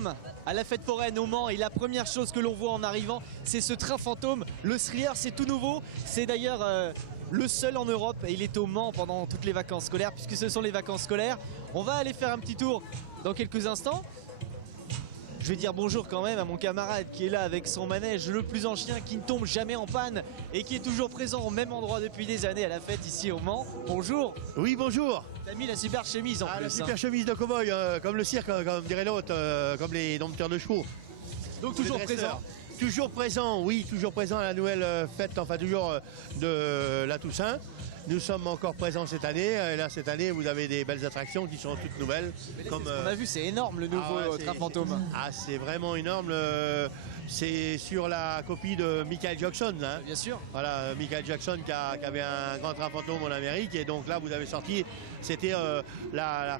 sommes à la fête foraine au Mans et la première chose que l'on voit en arrivant, c'est ce train fantôme. Le thriller, c'est tout nouveau. C'est d'ailleurs le seul en Europe et il est au Mans pendant toutes les vacances scolaires puisque ce sont les vacances scolaires. On va aller faire un petit tour dans quelques instants. Je vais dire bonjour quand même à mon camarade qui est là avec son manège le plus ancien, qui ne tombe jamais en panne et qui est toujours présent au même endroit depuis des années à la fête ici au Mans. Bonjour. Oui, bonjour. T'as mis la super chemise en plus. La super chemise de cow-boy, comme le cirque, comme dirait l'autre, comme les dompteurs de chevaux. Donc toujours présent. Toujours présent, oui, toujours présent à la nouvelle fête, enfin toujours de la Toussaint. Nous sommes encore présents cette année. Et là, cette année, vous avez des belles attractions qui sont toutes nouvelles. Comme on a vu, c'est énorme le nouveau train fantôme. C'est vraiment énorme. C'est sur la copie de Michael Jackson. Hein. Bien sûr. Voilà, Michael Jackson qui avait un grand train fantôme en Amérique. Et donc là, vous avez sorti, c'était la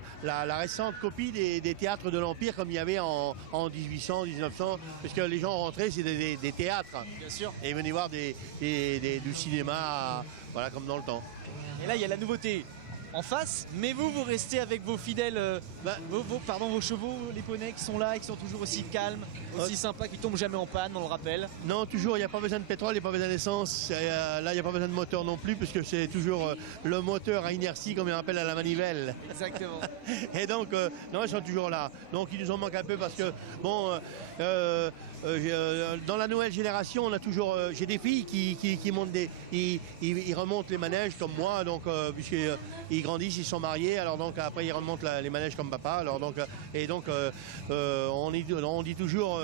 récente copie des théâtres de l'Empire comme il y avait en 1800, 1900. Parce que les gens rentraient, c'était des théâtres. Bien sûr. Et ils venaient voir du cinéma, voilà, comme dans le temps. Et là, il y a la nouveauté en face, mais vous restez avec vos fidèles, vos chevaux, les poneys qui sont là et qui sont toujours aussi calmes, aussi sympas, qui tombent jamais en panne, on le rappelle. Non, toujours, il n'y a pas besoin de pétrole, il n'y a pas besoin d'essence. Là, il n'y a pas besoin de moteur non plus, puisque c'est toujours le moteur à inertie, comme on appelle à la manivelle. Exactement. Et donc, non, ils sont toujours là. Donc, ils nous en manquent un peu parce que, bon, dans la nouvelle génération, on a toujours, j'ai des filles qui montent ils remontent les manèges comme moi, donc puisqu'ils grandissent, ils sont mariés, alors donc après ils remontent les manèges comme papa, alors donc on dit toujours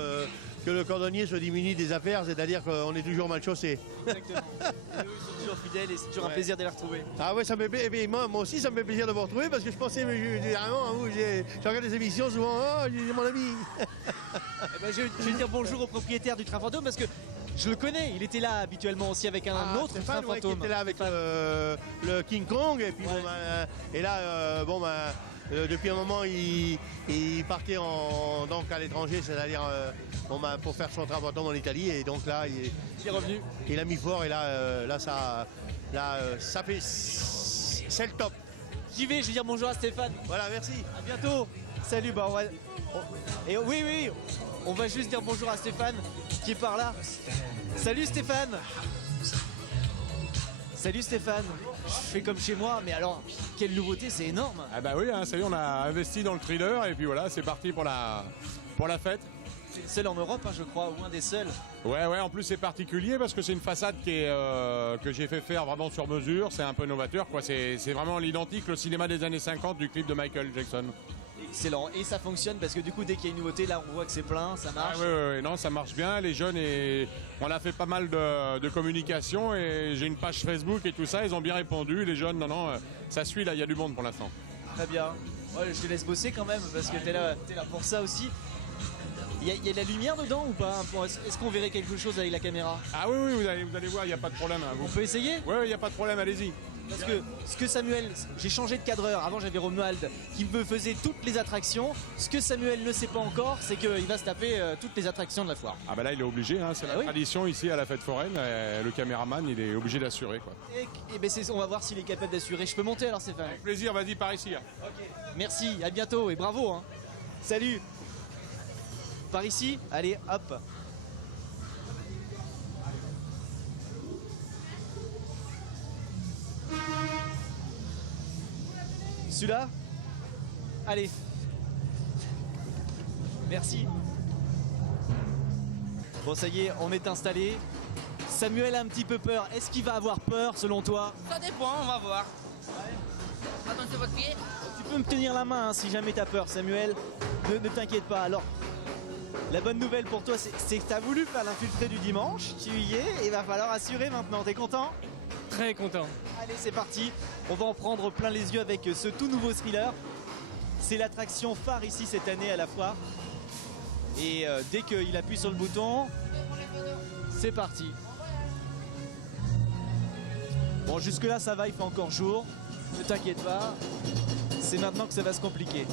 que le cordonnier se diminue des affaires, c'est-à-dire qu'on est toujours mal chaussé. Exactement. Et eux, ils sont toujours fidèles et c'est toujours un plaisir de les retrouver. Ah ouais, moi aussi ça me fait plaisir de vous retrouver parce que je pensais, vraiment, je regarde des émissions souvent, oh, j'ai mon ami. Eh ben, je vais dire bonjour au propriétaire du train fantôme parce que je le connais, il était là habituellement aussi avec un autre train fantôme. Qui était là avec le King Kong et puis et là depuis un moment il partait donc à l'étranger, c'est-à-dire pour faire son train fantôme en Italie et donc là il est revenu. Il a mis fort et là ça fait c'est le top. J'y vais, je vais dire bonjour à Stéphane. Voilà, merci. À bientôt. Salut, et oui, on va juste dire bonjour à Stéphane qui est par là. Salut Stéphane. Salut Stéphane. Je fais comme chez moi, mais alors, quelle nouveauté, c'est énorme. Ah bah oui, hein, ça y est, on a investi dans le thriller et puis voilà, c'est parti pour la fête. C'est le seul en Europe, hein, je crois, ou un des seuls. Ouais, en plus c'est particulier parce que c'est une façade que j'ai fait faire vraiment sur mesure, c'est un peu novateur, quoi. C'est vraiment l'identique, le cinéma des années 50 du clip de Michael Jackson. Excellent, et ça fonctionne parce que du coup dès qu'il y a une nouveauté, là on voit que c'est plein, ça marche. Ah, non, ça marche bien, les jeunes, et on a fait pas mal de communication et j'ai une page Facebook et tout ça, ils ont bien répondu, les jeunes, non, ça suit là, il y a du monde pour l'instant. Très bien, ouais, je te laisse bosser quand même parce que t'es là pour ça aussi. Il y a de la lumière dedans ou pas? Est-ce qu'on verrait quelque chose avec la caméra? Ah oui, vous allez voir, il n'y a pas de problème. Hein. On peut essayer? Oui, il n'y a pas de problème, allez-y. Parce que ce que Samuel, j'ai changé de cadreur, avant j'avais Romuald qui me faisait toutes les attractions. Ce que Samuel ne sait pas encore, c'est qu'il va se taper toutes les attractions de la foire. Ah bah là il est obligé, hein, c'est la tradition ici à la fête foraine, le caméraman il est obligé d'assurer, quoi. Et ben on va voir s'il est capable d'assurer. Je peux monter alors Stéphane? Avec plaisir, vas-y par ici. Hein. Ok, merci, à bientôt et bravo. Hein. Salut. Par ici, allez hop. Celui-là? Allez. Merci. Bon, ça y est, on est installé. Samuel a un petit peu peur. Est-ce qu'il va avoir peur selon toi? Ça dépend, on va voir. Attention votre pied. Tu peux me tenir la main hein, si jamais t'as peur, Samuel. Ne t'inquiète pas. Alors, la bonne nouvelle pour toi, c'est que t'as voulu faire l'infiltré du dimanche. Tu y es et il va falloir assurer maintenant. T'es content? Très content. Allez, c'est parti. On va en prendre plein les yeux avec ce tout nouveau thriller. C'est l'attraction phare ici cette année à la foire. Et dès qu'il appuie sur le bouton, c'est parti. Bon, jusque là ça va, il fait encore jour. Ne t'inquiète pas. C'est maintenant que ça va se compliquer.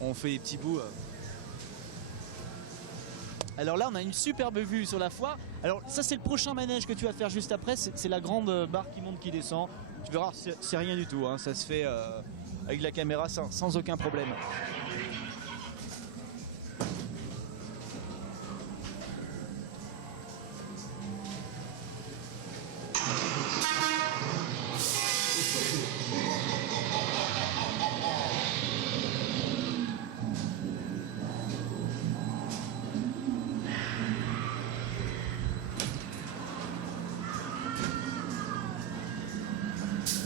on fait des petits bouts. Alors là, on a une superbe vue sur la foire. Alors ça, c'est le prochain manège que tu vas faire juste après. C'est la grande barre qui monte, qui descend. Tu verras, c'est rien du tout, hein. Ça se fait avec la caméra sans aucun problème.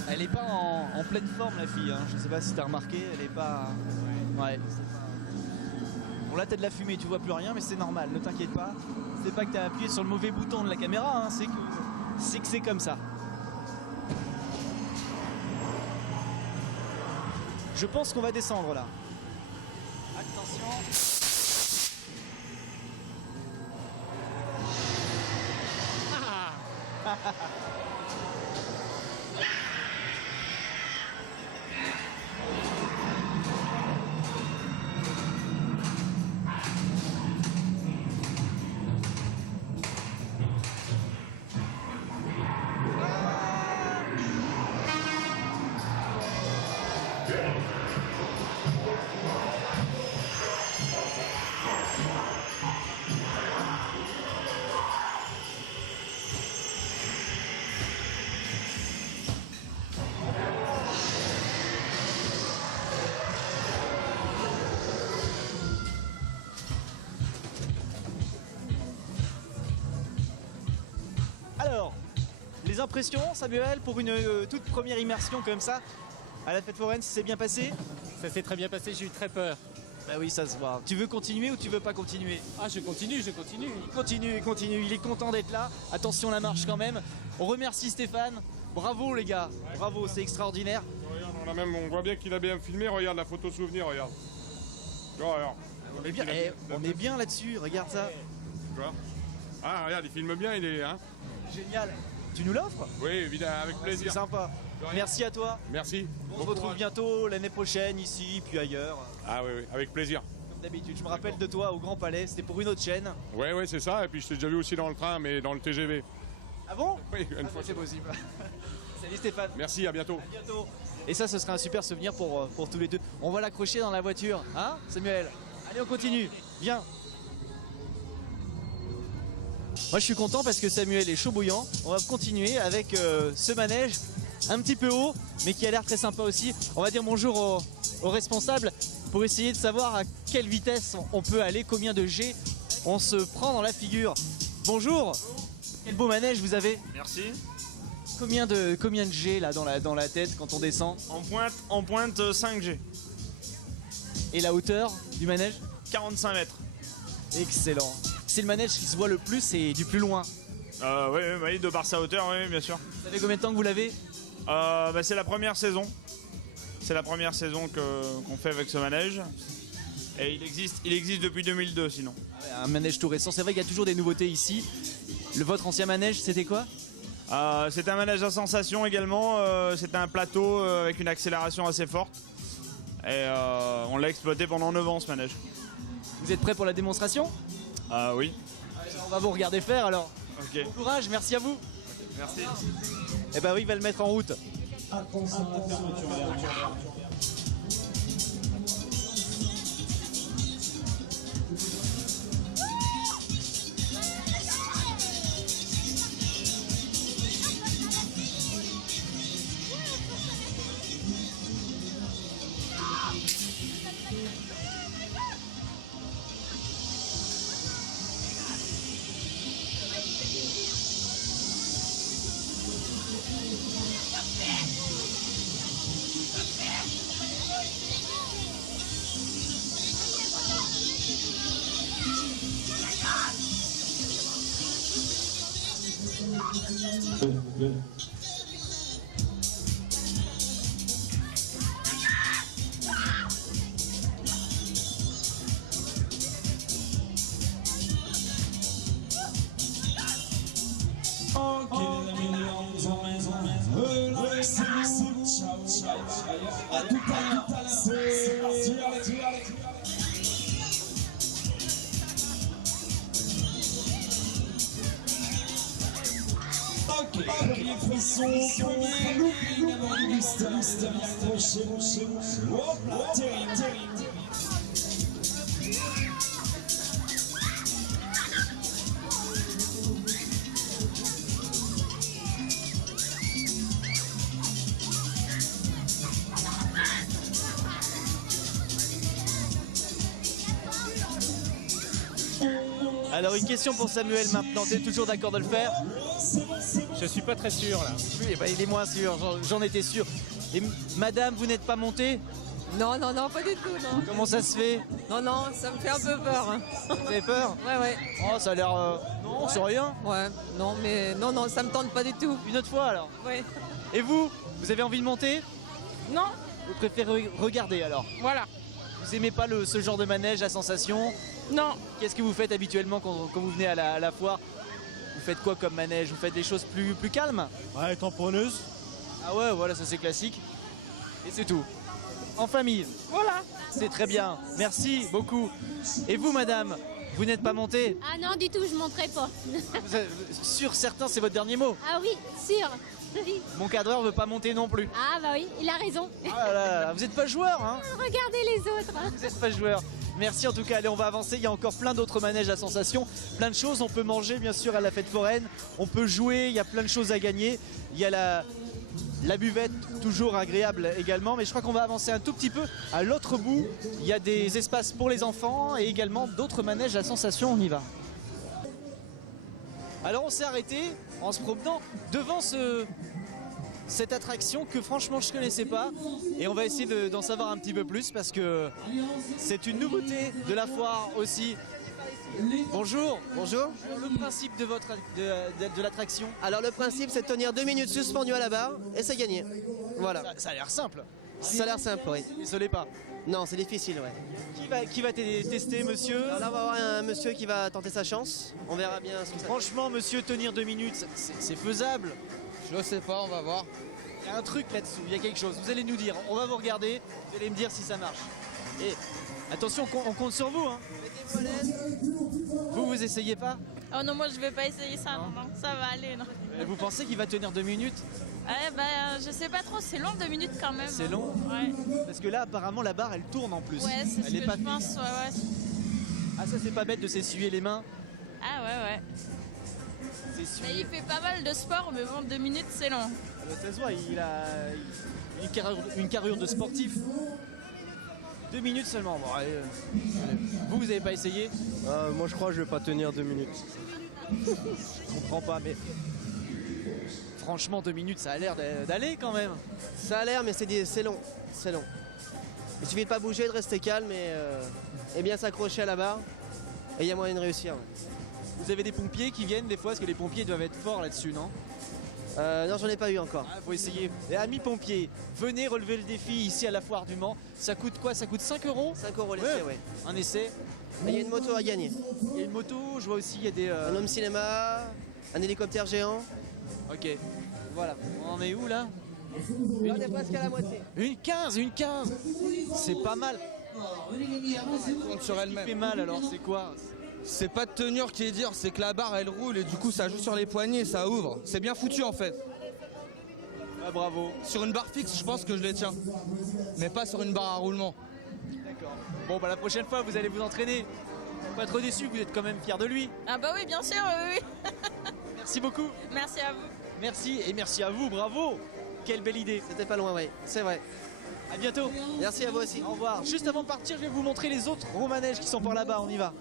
Elle est pas en pleine forme, la fille, hein. Je sais pas si t'as remarqué, elle est pas... Ouais. Bon, là t'as de la fumée, tu vois plus rien, mais c'est normal, ne t'inquiète pas. C'est pas que t'as appuyé sur le mauvais bouton de la caméra, hein. C'est que c'est comme ça. Je pense qu'on va descendre là. Attention. Alors, les impressions, Samuel, pour une toute première immersion comme ça, à la fête foraine, c'est bien passé? Ça s'est très bien passé, j'ai eu très peur. Bah oui, ça se voit. Tu veux continuer ou tu veux pas continuer? Ah, je continue. Continue, il est content d'être là. Attention la marche quand même. On remercie Stéphane. Bravo les gars, bravo, c'est extraordinaire. Regarde, on voit bien qu'il a bien filmé, regarde la photo souvenir, regarde. Tu vois, alors. On est bien là-dessus, regarde ça. Tu vois. Ah, regarde, il filme bien, il est... Hein. Génial. Tu nous l'offres? Oui, évidemment, avec plaisir. C'est sympa. Merci à toi. Merci. On se retrouve bientôt l'année prochaine ici, puis ailleurs. Ah oui, avec plaisir. Comme d'habitude, je me rappelle de toi au Grand Palais, c'était pour une autre chaîne. Oui, c'est ça. Et puis je t'ai déjà vu aussi dans le train, mais dans le TGV. Ah bon? Oui, une fois. C'est possible. Salut Stéphane. Merci, à bientôt. À bientôt. Et ça, ce sera un super souvenir pour tous les deux. On va l'accrocher dans la voiture, hein, Samuel? Allez, on continue. Viens. Moi, je suis content parce que Samuel est chaud bouillant. On va continuer avec ce manège un petit peu haut, mais qui a l'air très sympa aussi. On va dire bonjour aux responsables pour essayer de savoir à quelle vitesse on peut aller, combien de G on se prend dans la figure. Bonjour. Quel beau manège vous avez. Merci. Combien de G là dans la tête quand on descend? En pointe 5G. Et la hauteur du manège? 45 mètres. Excellent. C'est le manège qui se voit le plus et du plus loin. Oui, de par sa hauteur, oui, bien sûr. Vous savez combien de temps que vous l'avez? C'est la première saison. C'est la première saison qu'on fait avec ce manège. Et il existe depuis 2002 sinon. Un manège tout récent. C'est vrai qu'il y a toujours des nouveautés ici. Votre ancien manège, c'était quoi? C'était un manège à sensation également. C'était un plateau avec une accélération assez forte. Et on l'a exploité pendant 9 ans ce manège. Vous êtes prêts pour la démonstration? Oui. On va vous regarder faire alors. Ok. Bon courage, merci à vous. Merci. Eh ben oui, il va le mettre en route. Attention à la fermeture. À tout à l'heure, c'est parti, allez. son premier looping à bord du booster. Accrochez mon chien. Hop là, terrible. Alors une question pour Samuel maintenant, t'es toujours d'accord de le faire? Je suis pas très sûr là. Oui, bah, il est moins sûr, j'en étais sûr. Et madame, vous n'êtes pas montée? Non, non, non, pas du tout, non. Comment ça se fait? Non, non, ça me fait un peu peur. Hein. Vous avez peur? Ouais, ouais. Oh, ça a l'air... Non, c'est rien. Ouais, non, mais non, non, ça me tente pas du tout. Une autre fois alors. Ouais. Et vous? Vous avez envie de monter? Non, Vous préférez regarder alors? voilà. Vous aimez pas ce genre de manège à sensation? Non, Qu'est-ce que vous faites habituellement quand vous venez à la foire? Vous faites quoi comme manège? Vous faites des choses plus calmes? Ouais, tamponneuse. Ah ouais, voilà, ça c'est classique. Et c'est tout. En famille. voilà. C'est très bien. Merci beaucoup. Et vous, madame, vous n'êtes pas montée? Ah non, du tout, je monterai pas. Sur certains, c'est votre dernier mot. Ah oui, sûr. Oui. Mon cadreur veut pas monter non plus. Ah bah oui, il a raison. Ah là là, vous n'êtes pas joueur, hein? Regardez les autres. Hein. Vous n'êtes pas joueur. Merci en tout cas. Allez, on va avancer. Il y a encore plein d'autres manèges à sensations. Plein de choses. On peut manger, bien sûr, à la fête foraine. On peut jouer. Il y a plein de choses à gagner. Il y a la buvette, toujours agréable également. Mais je crois qu'on va avancer un tout petit peu. À l'autre bout, il y a des espaces pour les enfants et également d'autres manèges à sensations. On y va. Alors on s'est arrêté en se promenant devant cette attraction que franchement je connaissais pas et on va essayer d'en savoir un petit peu plus parce que c'est une nouveauté de la foire aussi. Bonjour. Bonjour. Le principe de l'attraction. Alors le principe c'est de tenir 2 minutes suspendu à la barre et c'est gagné. Voilà. Ça a l'air simple. Ça a l'air simple, oui. Désolé pas. Non, c'est difficile, ouais. Qui va tester, monsieur? Alors là on va avoir un monsieur qui va tenter sa chance. On verra bien ce que ça. Franchement, monsieur, tenir 2 minutes, c'est faisable. Je sais pas, on va voir. Il y a un truc là-dessous, il y a quelque chose. Vous allez nous dire, on va vous regarder, vous allez me dire si ça marche. Et attention, on compte sur vous. Hein. Vous essayez pas? Oh non, moi je vais pas essayer ça, non, non, ça va aller, non. Vous pensez qu'il va tenir 2 minutes? Ouais, bah je sais pas trop, c'est long 2 minutes quand même. C'est long? Ouais. Parce que là, apparemment, la barre, elle tourne en plus. Ouais, c'est ce elle est que pas je pense, fixe. ouais, ouais. Ah, ça, c'est pas bête de s'essuyer les mains. Ah ouais, ouais. Mais il fait pas mal de sport, mais bon, 2 minutes c'est long. Ah bah, ça se voit, il a une carrure de sportif. 2 minutes seulement. Bon, allez, vous avez pas essayé? Moi je crois que je vais pas tenir 2 minutes. Je comprends pas, mais franchement 2 minutes ça a l'air d'aller quand même. Ça a l'air, mais c'est long. C'est long. Il suffit de pas bouger, de rester calme et bien s'accrocher à la barre. Et il y a moyen de réussir. Ouais. Vous avez des pompiers qui viennent des fois, parce que les pompiers doivent être forts là-dessus, non? Non, j'en ai pas eu encore. Faut essayer. Et amis pompiers, venez relever le défi ici à la foire du Mans. Ça coûte quoi? Ça coûte 5 €? 5 € l'essai, ouais. Un essai. Et il y a une moto à gagner. Il y a une moto, je vois aussi, il y a des... Un home cinéma, un hélicoptère géant. Ok. Voilà. On en est où là? On est presque à la moitié. Une 15. C'est pas mal. Elle tourne sur Qui elle-même. fait mal alors, c'est quoi? C'est pas de tenure qui est dur, c'est que la barre elle roule et du coup ça joue sur les poignets, ça ouvre. C'est bien foutu en fait. Ah, bravo. Sur une barre fixe, je pense que je les tiens. Mais pas sur une barre à roulement. D'accord. Bon, bah la prochaine fois, vous allez vous entraîner. Pas trop déçu, vous êtes quand même fiers de lui. Ah bah oui, bien sûr, oui, oui. Merci beaucoup. Merci à vous. Merci et merci à vous, bravo. Quelle belle idée. C'était pas loin, oui, c'est vrai. À bientôt. Merci à vous aussi. Au revoir. Juste avant de partir, je vais vous montrer les autres gros manèges qui sont par là-bas. On y va.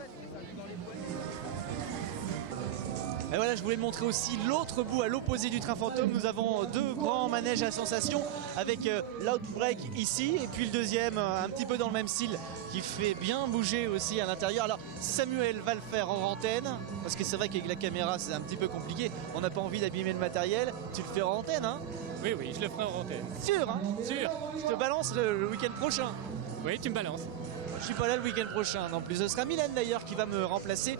Et voilà, je voulais montrer aussi l'autre bout, à l'opposé du train fantôme. Nous avons 2 grands manèges à sensations avec l'Outbreak ici et puis le deuxième un petit peu dans le même style qui fait bien bouger aussi à l'intérieur. Alors Samuel va le faire en antenne parce que c'est vrai qu'avec la caméra c'est un petit peu compliqué. On n'a pas envie d'abîmer le matériel. Tu le fais en antenne, hein? Oui, oui, je le ferai en antenne. Sûr, hein? Sûr. Je te balance le week-end prochain. Oui, tu me balances. Je suis pas là le week-end prochain. En plus, ce sera Mylène d'ailleurs qui va me remplacer.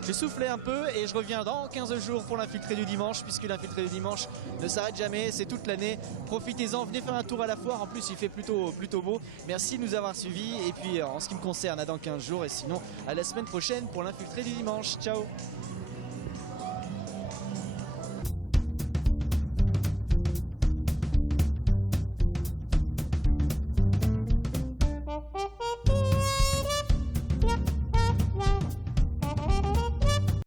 Je vais souffler un peu et je reviens dans 15 jours pour l'infiltré du dimanche, puisque l'infiltré du dimanche ne s'arrête jamais, c'est toute l'année. Profitez-en, venez faire un tour à la foire. En plus, il fait plutôt beau. Merci de nous avoir suivis. Et puis, en ce qui me concerne, à dans 15 jours. Et sinon, à la semaine prochaine pour l'infiltré du dimanche. Ciao!